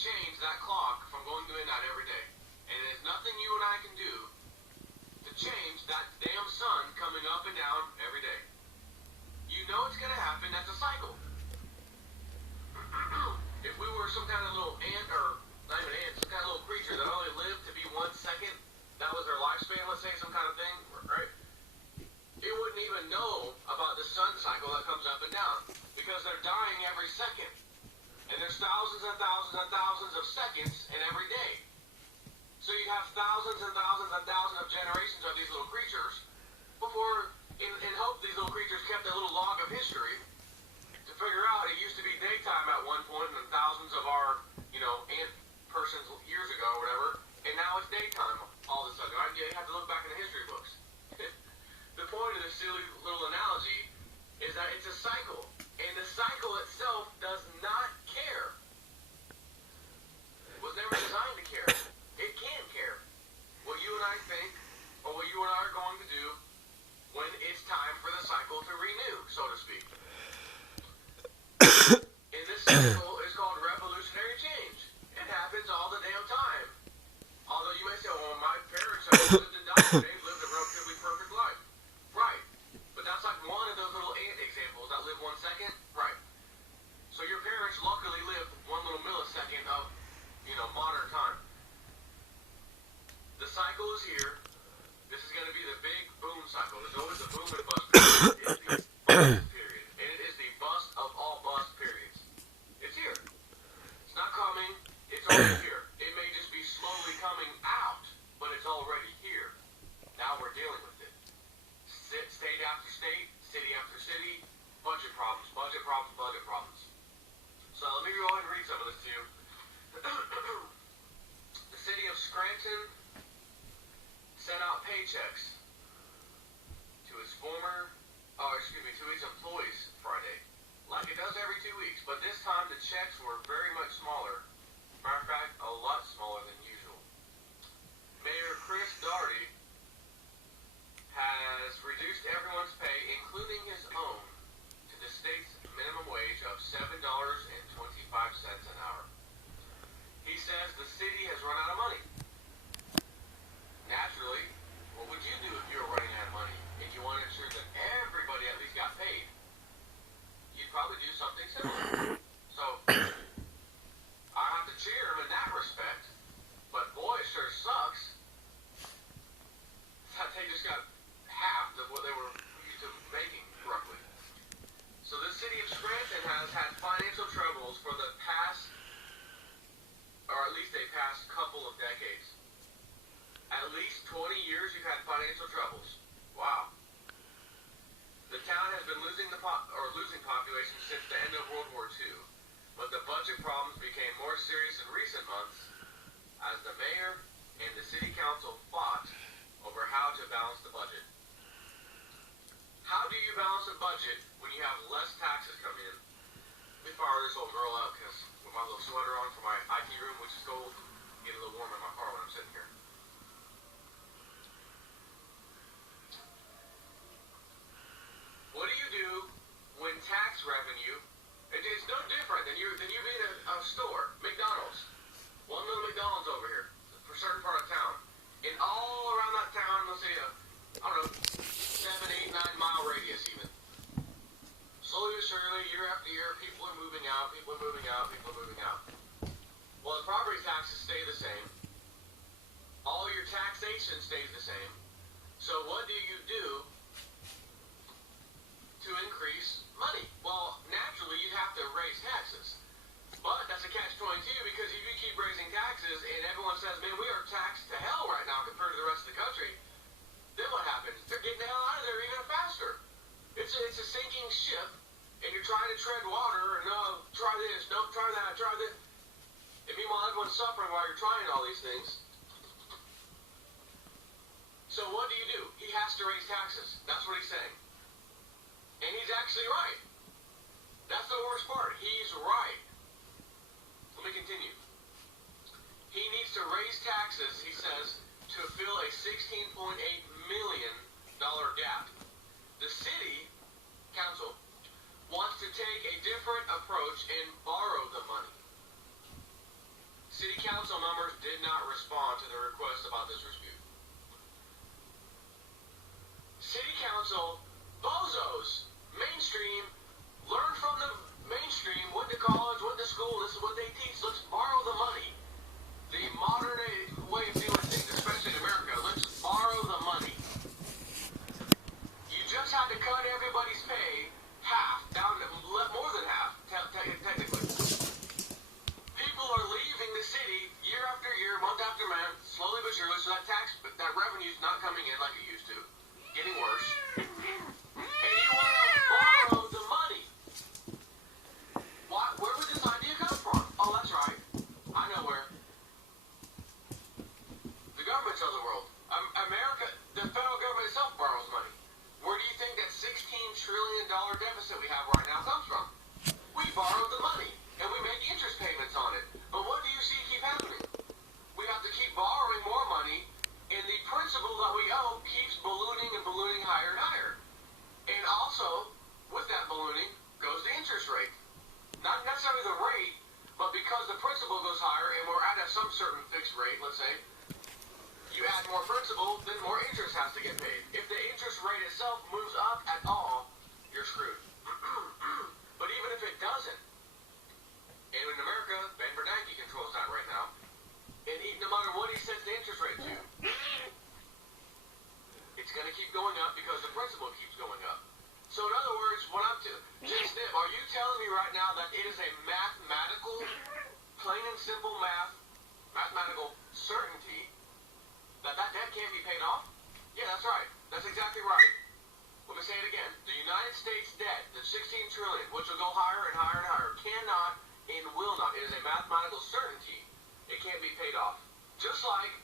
change that clock from going to midnight every day. And there's nothing you and I can do to change that damn sun coming up and down every day. You know it's going to happen. That's a cycle. If we were some kind of little ant, or not even ant, some kind of little creature that only lived to be 1 second, that was their lifespan, let's say, some kind of thing, right? It wouldn't even know about the sun cycle that comes up and down because they're dying every second. And there's thousands and thousands and thousands of seconds in every day. So you have thousands and thousands and thousands of generations of these little creatures before, in hope these little creatures kept a little log of history to figure out it used to be daytime at one point and thousands of our, ant persons years ago or whatever, and now it's daytime all of a sudden. Right? You have to look back in the history books. The point of this silly little analogy is that it's a cycle, and the cycle itself does not care. It was never designed to care. It can't care what you and I think or what you and I are going to do when it's time for the cycle to renew, so to speak. And this cycle is called revolutionary change. It happens all the damn time. Although you may say, well, my parents have lived and died. They've lived a relatively perfect life. Right. But that's like one of those little ant examples that live 1 second. Right. So your parents luckily lived 1 little millisecond of, modern time. The cycle is here. This is going to be the big boom cycle. There's always a boom and bust period. It's the bust period. And it is the bust of all bust periods. It's here. It's not coming. It's already here. It may just be slowly coming out, but it's already here. Now we're dealing with it. State after state, city after city, budget problems, budget problems, budget problems. So let me go ahead and read some of this to you. The city of Scranton sent out paychecks to its employees Friday, like it does every 2 weeks, but this time the checks were very much smaller. Matter of fact, a lot smaller than usual. Mayor Chris Doherty has reduced everyone's pay, including his own, to the state's minimum wage of $7.25 an hour. He says the city has run out of money. Naturally, what would you do if you were running out of money and you wanted to ensure that everybody at least got paid? You'd probably do something similar. So, I have to cheer him in that respect, but boy, it sure sucks that they just got half of what they were used to making, roughly. So the city of Scranton has had financial troubles for the past, or at least a past couple of decades. At least 20 years you've had financial troubles. Wow. The town has been losing population since the end of World War II, but the budget problems became more serious in recent months as the mayor and the city council fought over how to balance the budget. How do you balance a budget when you have less taxes coming in? Let me fire this old girl out because with my little sweater on for my IT room, which is cold, get a little warm in my car when I'm sitting here. What do you do when tax revenue, it's no different than you being a store, McDonald's. One little McDonald's over here, for a certain part of town. And all around that town, let's say 7, 8, 9 mile radius even. Slowly but surely, year after year, people are moving out, people are moving out, people are moving out. Well, the property taxes stay the same. All your taxation stays the same. So what do you do to increase money? Well, naturally, you have to raise taxes. But that's a catch-22 because if you keep raising taxes and everyone says, man, we are taxed to hell right now compared to the rest of the country, then what happens? They're getting the hell out of there even faster. It's a sinking ship, and you're trying to tread water, and no, try this, don't try that, try this. And meanwhile, everyone's suffering while you're trying all these things. So what do? He has to raise taxes. That's what he's saying. And he's actually right. That's the worst part. He's right. Let me continue. He needs to raise taxes, he says, to fill a $16.8 million gap. The city council wants to take a different approach and borrow the money. City council members did not respond to the request about this dispute. City council, bozos, mainstream, learn from the mainstream, went to college, went to school, this is what they teach, let's borrow the money. The modern way of doing things, especially in America, let's borrow the money. You just had to cut everybody's pay half, down to more than half, technically. People are leaving the city year after year, month after month, slowly but surely, so that revenue's not coming in like it used to. Getting worse. And you want to borrow the money. Where would this idea come from? Oh, that's right. I know where. The government tells the world. America, the federal government itself borrows money. Where do you think that $16 trillion deficit we have right now comes from? We borrowed the money, and we make interest payments on it. But what do you see keep happening? We have to keep borrowing more money, and the principal that we owe keeps ballooning and ballooning higher and higher. And also, with that ballooning, goes the interest rate. Not necessarily the rate, but because the principal goes higher, and we're at some certain fixed rate, let's say, you add more principal, then more interest has to get paid. If the interest rate itself moves up at all, you're screwed. But even if it doesn't, and in America, Ben Bernanke controls that right now, and no matter what he sets the interest rate to, it's going to keep going up because the principal keeps going up. So in other words, what I'm just Nib, are you telling me right now that it is a mathematical, plain and simple mathematical certainty that debt can't be paid off? Yeah, that's right. That's exactly right. Let me say it again. The United States debt, the $16 trillion, which will go higher and higher and higher, cannot and will not. It is a mathematical certainty. It can't be paid off. Just like